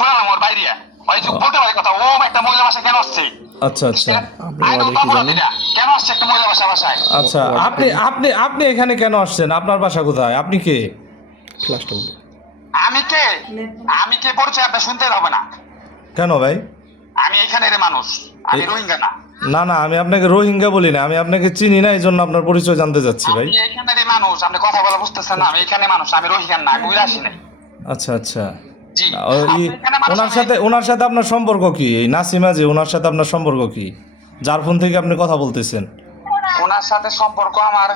শোনালাম ওর বাইরে ওই যে বলতে পারে কথা ও একটা মহিলা বাসা কেন আসছে আচ্ছা আচ্ছা কেন আসছে একটা মহিলা বাসায় আচ্ছা আপনি আপনি আপনি এখানে কেন আসছেন? আপনার বাসা কোথায়? আপনি কে? আমি কে আমি কে পরিচয় আপনি শুনতে হবে না। কেন ভাই? আমি এখানের মানুষ, আমি রোহিঙ্গা না। না না, আমি আপনাকে রোহিঙ্গা বলি না, আমি আপনাকে চিনি না, এই জন্য আপনার পরিচয় জানতে চাচ্ছি ভাই। আমি এখানের মানুষ, আপনি কথা বলা বুঝতেছেন না। আমি এখানে মানুষ, আমি রোহিঙ্গা না, আমি আসি নাই। আচ্ছা আচ্ছা, জি ওনার সাথে আপনার সম্পর্ক কি? এই নাসিমা যে, ওনার সাথে আপনার সম্পর্ক কি, যার ফোন থেকে আপনি কথা বলতেছেন? ওনার সাথে সম্পর্ক আমার,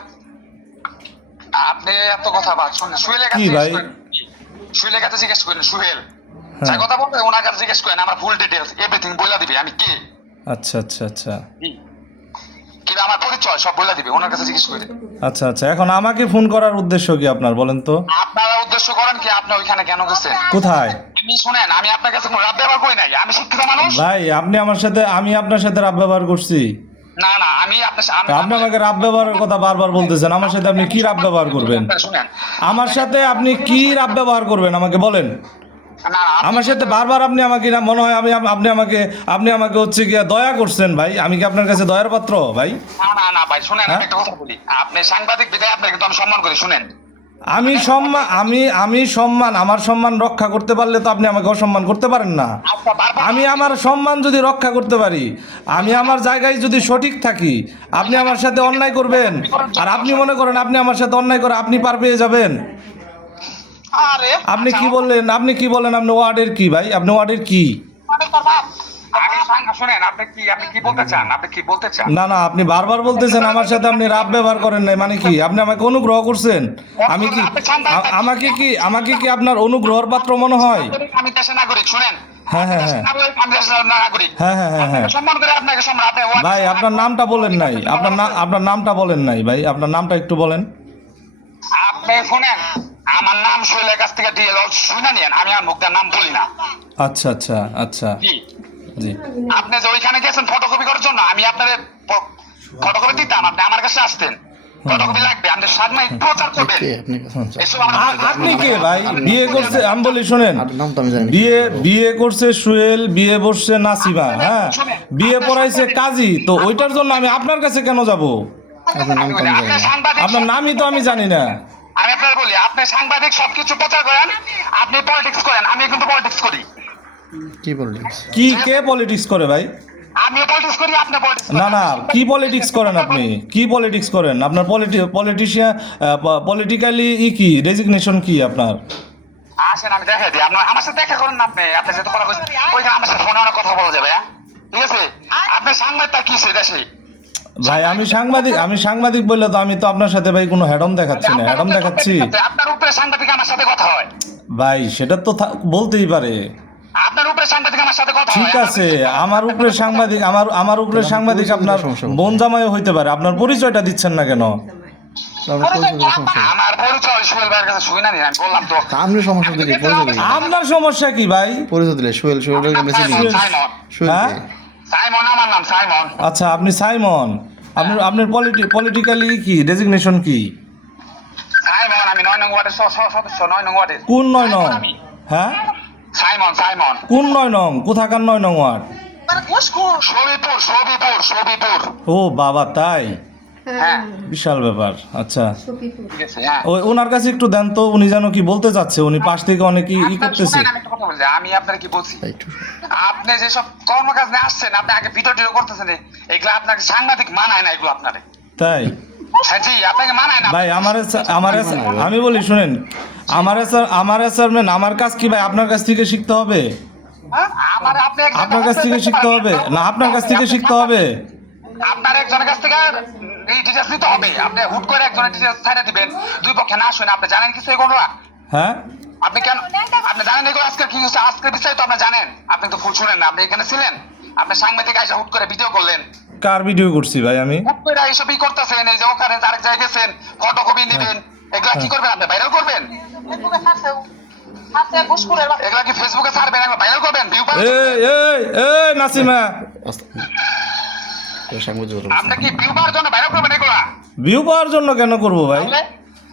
আপনি এত কথা শুনলেন সুহেলের কাছে কি ভাই? সুহেলের কাছে জিজ্ঞেস করেন, সুহেল হ্যাঁ। যার কথা বলতে ওনার কাছে জিজ্ঞেস করেন, আমার ফুল ডিটেইলস এভরিথিং বলে দিবে আমি কে। আচ্ছা আচ্ছা আচ্ছা কিন্তু আমার পরিচয় সব বলে দিবে, ওনার কাছে জিজ্ঞেস করে। আচ্ছা আচ্ছা, এখন আমাকে ফোন করার উদ্দেশ্য কি আপনার, বলেন তো? আপনারা উদ্দেশ্য করেন কি, আপনি ওইখানে কেন গেছেন? কোথায়? আমি শুনেন, আমি আপনার কাছে কোনো রাত ব্যবহার করি নাই, আমি শিক্ষিত মানুষ। ভাই আপনি আমার সাথে, আমি আপনার সাথে রাব ব্যবহার করছি? না না, আমি আপনি আমাকে রাব ব্যবহারের কথা বারবার বলতেছেন, আমার সাথে আপনি কি রাব ব্যবহার করবেন? শুনেন, আমার সাথে আপনি কি রাব ব্যবহার করবেন আমাকে বলেন। না না, আমার সাথে বারবার আপনি আমাকে, না মনে হয় আপনি আমাকে হচ্ছে গিয়া দয়া করছেন ভাই। আমি কি আপনার কাছে দয়ার পাত্র ভাই? না না না ভাই শুনেন, হ্যাঁ? আমি একটা কথা বলি, আপনি সাংবাদিক বিধায় আপনাকে কিন্তু আমি সম্মান করি। শুনেন, আমি সম্মান, আমার সম্মান রক্ষা করতে পারলে তো আপনি আমাকে অসম্মান করতে পারেন না। আমি আমার সম্মান যদি রক্ষা করতে পারি, আমি আমার জায়গায় যদি সঠিক থাকি, আপনি আমার সাথে অন্যায় করবেন, আর আপনি মনে করেন আপনি আমার সাথে অন্যায় করে আপনি পার পেয়ে যাবেন। আরে আপনি কি বললেন? আপনি ওয়ার্ডের কি ভাই? আপনি ওয়ার্ডের কি? শুনেন, আপনি কি বলতে চান? আপনি কি বলতে চান? না না, আপনি বারবার বলতেছেন আমার সাথে আপনি রাব ব্যবহার করেন নাই, মানে কি আপনি আমাকে অনুগ্রহ করছেন? আমি কি আমাকে কি আপনার অনুগ্রহের পাত্র মনে হয়? আমি দেশের নাগরিক, শুনেন। হ্যাঁ হ্যাঁ হ্যাঁ আমি দেশের নাগরিক। হ্যাঁ হ্যাঁ হ্যাঁ হ্যাঁ সম্মান করে আপনাকে সম্মান। ভাই আপনার নামটা বলেন নাই, আপনার নামটা বলেন নাই ভাই, আপনার নামটা একটু বলেন। আপনি শুনেন, আমার নাম শৈলের কাছ থেকে ডিএল শুনে নিয়েন, আমি আর মুখটার নাম বলি না। আচ্ছা আচ্ছা আচ্ছা জি জি। আপনি যে ওইখানে গেছেন ফটোকপি করার জন্য, আমি আপনাদের ফটোকপি দিতাম, আপনি আমার কাছে আসতেন। ফটোকপি লাগবে, আপনি সামনে প্রচার করবেন। এসব আপনি কে ভাই? বিয়ে করছে, আমি বলি শুনেন, নাম তো আমি জানি না। বিয়ে করছে সুহেল, বিয়ে বসছে নাসিমা, হ্যাঁ, বিয়ে পড়াইছে কাজী, তো ওইটার জন্য আমি আপনার কাছে কেন যাব? আপনার নাম তো আমি জানি না। আপনার নামই তো আমি জানি না। আমি আপনার বলি, আপনি সাংবাদিক সবকিছু প্রচার করেন, আপনি পলিটিক্স করেন, আমি কিন্তু পলিটিক্স করি। কি পলিটিক্স? কে পলিটিক্স করে ভাই? আমি পলিটিক্স করি, আপনি পলিটিক্স না না, কি পলিটিক্স করেন আপনি? কি পলিটিক্স করেন? আপনার পলিটিশিয়ান পলিটিক্যালি কি রেজিগনেশন কি আপনার? আসেন আমি দেখা দিই, আপনার আমার সাথে দেখা করেন না। আপনি যেহেতু কথা বলছেন, ওইখানে আমার সাথে ফোনে অনেক কথা বলা যাবে, হ্যাঁ? ঠিক আছে, আপনি সাংবাদিকটা কি সে দেশে? ভাই আমি সাংবাদিক বললে তো আমি তো আপনার সাথে ভাই কোনো হ্যাডম দেখাচ্ছি না, হ্যাডম দেখাচ্ছি? আপনার উপরে সাংবাদিক আমার সাথে কথা হয় ভাই সেটা তো বলতেই পারে। আপনার উপরে সাংবাদিক আমার সাথে কথা হয়। ঠিক আছে, আমার উপরে সাংবাদিক আপনার বোন জামাইও হইতে পারে, আপনার পরিচয়টা দিচ্ছেন না কেন? আমার পরিচয় সোহেল ভাইয়ের কাছে শুই না, আমি বললাম তো। আপনি সমস্যা দিলে পরিচয় দিলে আপনার সমস্যা কি ভাই? পরিচয় দিলে সোহেল মেসেজ দিলে হ্যাঁ? সাইমন আমার নাম, সাইমন। আচ্ছা, আপনি সাইমন, আপনার পলিটিক্যালি কি রেজিগনেশন কি? সাইমন, আমি 9 নং ওয়ার্ডের সদস্য, 9 নং ওয়ার্ডের। কোন 9 নং? হ্যাঁ, সাইমন কোন 9 নং? কোথাকার 9 নং ওয়ার্ড? সবিপুর। ও বাবা, তাই? হ্যাঁ বিশাল ব্যাপার। আচ্ছা, ঠিক আছে, হ্যাঁ। ওনার কাছে একটু দেন তো, উনি যেন কি বলতে চাচ্ছে, উনি পাশ থেকে অনেক ই করতেছে। শুনেন, আমি একটা কথা বলছি, আমি আপনার কি বলছি, আপনি যেসব কর্মকাজ নিয়ে আসছেন, আপনি আগে ভিডিও করতেছেন, এগুলো আপনাকে সাংবাদিক মানায় না, এগুলো আপনারে। তাই হ্যাঁ জি, আপনাকে মানায় না ভাই? আমি বলি শুনেন, আমার অ্যাসাইনমেন্ট, আমার কাজ কি ভাই আপনার কাছ থেকে শিখতে হবে? আপনার কাছ থেকে শিখতে হবে না, আপনার কাছ থেকে শিখতে হবে? আপনার একজনের কাছ থেকে এই ডিটেইলস নিতে হবে। আপনি হুট করে একজনের ডিটেইলস ছাইড়া দিবেন, দুই পক্ষে না শুনে। আপনি জানেন কিছু এগুলো? হ্যাঁ, আপনি কেন আপনি জানেন এগুলো আজকে কি হচ্ছে? আজকে বিষয় তো আপনি জানেন, আপনি তো ফুল শুনেন না। আপনি এখানে ছিলেন, আপনি সাংবাদিক আইসা হুট করে ভিডিও করলেন। কার ভিডিও করছি ভাই আমি? হুট করে এইসবই করতেছেন, এই যে ওখানে আরেক জায়গায় গেছেন, ফটোকপি নেবেন, এগুলা কি করবেন? আপনি ভাইরাল করবেন? এগুলা কি ফেসবুকে ছাড়বেন, একবার ভাইরাল করবেন? ভিউ পাবেন? এই নাসিমা, আপনি কি ভিউ পাওয়ার জন্য ভাইরাল করবেন এগুলা? ভিউ পাওয়ার জন্য কেন করব ভাই?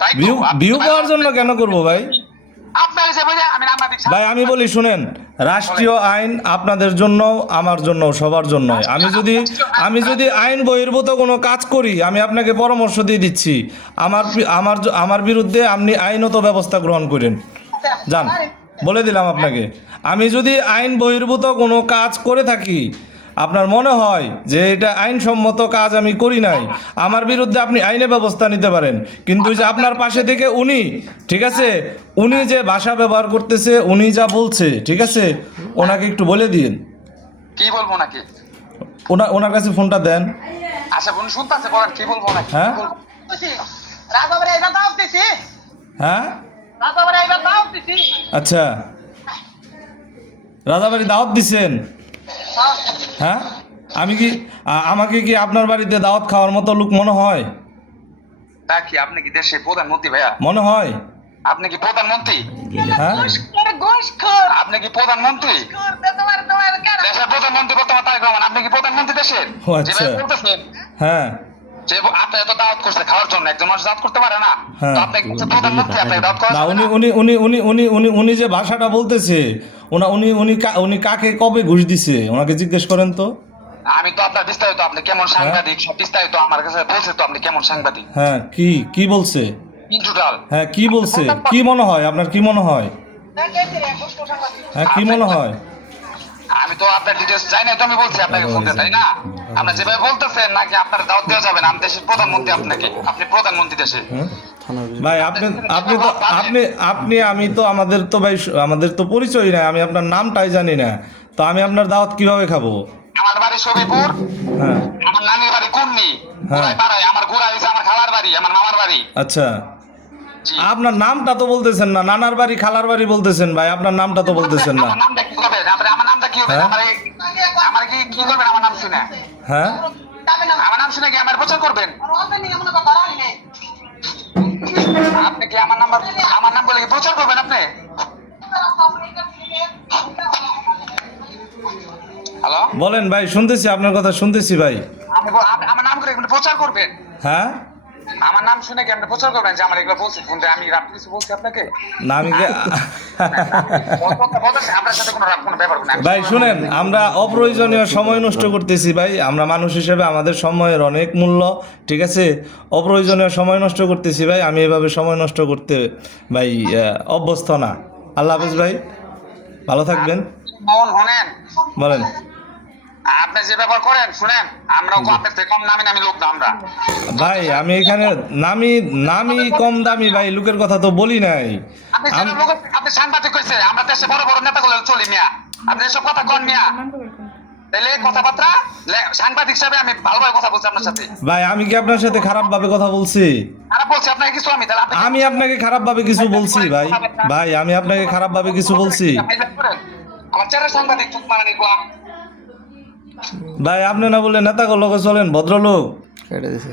তাই তো, ভিউ পাওয়ার জন্য কেন করব ভাই? আপনার হিসেবে আমি সাংবাদিক। ভাই আমি বলি শুনেন, রাষ্ট্রীয় আইন আপনাদের জন্য, আমার জন্য, সবার জন্য। আমি যদি আইন বহির্ভূত কোনো কাজ করি, আমি আপনাকে পরামর্শ দিয়ে দিচ্ছি, আমার বিরুদ্ধে আপনি আইনত ব্যবস্থা গ্রহণ করেন। যান, বলে দিলাম আপনাকে, আমি যদি আইন বহির্ভূত কোনো কাজ করে থাকি, আপনার মনে হয় যে এটা আইনসম্মত কাজ আমি করি নাই, আমার বিরুদ্ধে আপনি আইনে ব্যবস্থা নিতে পারেন। কিন্তু যে আপনার পাশে থেকে উনি, ঠিক আছে, উনি যে ভাষা ব্যবহার করতেছে, উনি যা বলছে, ঠিক আছে, ওনাকে একটু বলে দিন। কি বলবো নাকি? ওনার কাছে ফোনটা দেন। আচ্ছা বোন শুনতেছে, বলেন কি বলবো নাকি? হ্যাঁ রাজাবাড়ি এবার দাওয়াত দিছি। হ্যাঁ রাজাবাড়ি এবার দাওয়াত দিছি। আচ্ছা, রাজাবাড়ি দাওয়াত দিছেন? হ্যাঁ, আমাকে কি আপনার বাড়িতে দাওয়াত খাওয়ার মতো লোক মনে হয়? তা কি আপনি কি দেশের প্রধানমন্ত্রী ভাইয়া? মনে হয়? আপনি কি প্রধানমন্ত্রী? হ্যাঁ, আপনি কি প্রধানমন্ত্রী? দেশের প্রধানমন্ত্রী বর্তমান তারেক রহমান, আপনি কি প্রধানমন্ত্রী দেশের? ও আচ্ছা। যেভাবে বলতেছেন হ্যাঁ যে আপনি এত দাওয়াত করছে খাওয়ার জন্য, একজন মানুষ দাওয়াত করতে পারে না? হ্যাঁ। তো আপনি হচ্ছে প্রধানমন্ত্রী, আপনাকে দাওয়াত করা না, যাবে উনি না? উনি উনি উনি উনি উনি যে ভাষাটা বলতেছে, উনি কাকে কবে ঘুষ দিছে ওনাকে জিজ্ঞেস করেন তো। আমি তো আপনার বিস্তারিত, আপনি কেমন সাংবাদিক সব বিস্তারিত আমার কাছে বলছে, তো আপনি কেমন সাংবাদিক হ্যাঁ, কি বলছে? In total. হ্যাঁ, কি বলছে? কি মনে হয় আপনার? কি মনে হয়? হ্যাঁ, কি মনে হয়? আমি তো আপনার ডিটেলস জানি না, তো আমি বলছি আপনাকে ফোন দিয়ে, তাই না? আপনি যেভাবে বলতেছেন নাকি আপনার দাওয়াত দেওয়া যাবে না, আমি দেশের প্রধানমন্ত্রী, আপনি প্রধানমন্ত্রী দেশে। ভাই আমি তো আমাদের তো পরিচয় নাই, আমি আপনার নামটাই জানি না, তো আমি আপনার দাওয়াত কিভাবে খাবো? আমার বাড়ি সবিপুর, হ্যাঁ আমার নানির বাড়ি কুন্নি, হ্যাঁ। পাড়ায় আমার ঘোরা হয়েছে আমার খালার বাড়ি, আমার মামার বাড়ি। আচ্ছা, জি। আপনার নামটা তো বলতেছেন না, নানার বাড়ি খালার বাড়ি বলতেছেন ভাই, আপনার নামটা তো বলতেছেন না। আমার নামটা কি করবেন? আমার নামটা কি হবে? হ্যাঁ। আমার কি করবেন আমার নাম শুনে? হ্যাঁ, আমার নাম শুনে কি আমার প্রচার করবেন? আপনি কি আমার নাম বলে কি প্রচার করবেন আপনি? হ্যালো, বলেন ভাই, শুনতেছি, আপনার কথা শুনতেছি ভাই। আমার নাম করে এগুলো প্রচার করবেন? হ্যাঁ, আমার নাম শুনে কি আপনি প্রচার করবেন যে আমার এগুলো বলছি ফোন দিয়ে? আমি রাত কিছু বলছি আপনাকে? না আমি আপনার সাথে কোনো ব্যাপার না। ভাই শুনেন, আমরা অপ্রয়োজনীয় সময় নষ্ট করতেছি ভাই, আমরা মানুষ হিসেবে আমাদের সময়ের অনেক মূল্য, ঠিক আছে, অপ্রয়োজনীয় সময় নষ্ট করতেছি ভাই, আমি এভাবে সময় নষ্ট করতে ভাই অভ্যস্ত না। আল্লাহ হাফেজ ভাই, ভালো থাকবেন। মোহন শোনেন, বলেন। আপনি যে ব্যাপার করেন শুনেন, আমরাও আপনার থেকে কম নামি লোক না আমরা। ভাই আমি এখানে নামি কম দামি ভাই লোকের কথা তো বলি নাই। আপনি সাংবাদিক কইছে আমরা দেশে বড় বড় নেতাগুলো চলি মিয়া, আপনি এসব কথা কন মিয়া, তাইলে কথাবার্তা সাংবাদিক হিসাবে আমি ভালোভাবে কথা বলছি আপনার সাথে। ভাই আমি কি আপনার সাথে খারাপ ভাবে কথা বলছি? খারাপ বলছি আপনাকে কিছু? আমি আপনাকে খারাপ ভাবে কিছু বলছি ভাই? ভাই আমি আপনাকে খারাপ ভাবে কিছু বলছি? আমার চেহারা সাংবাদিক চুপ মানে নিকলা। ভাই আপনি না বলে নেতাগুলোকে চলেন, ভদ্রলোক। কেটে দিছে।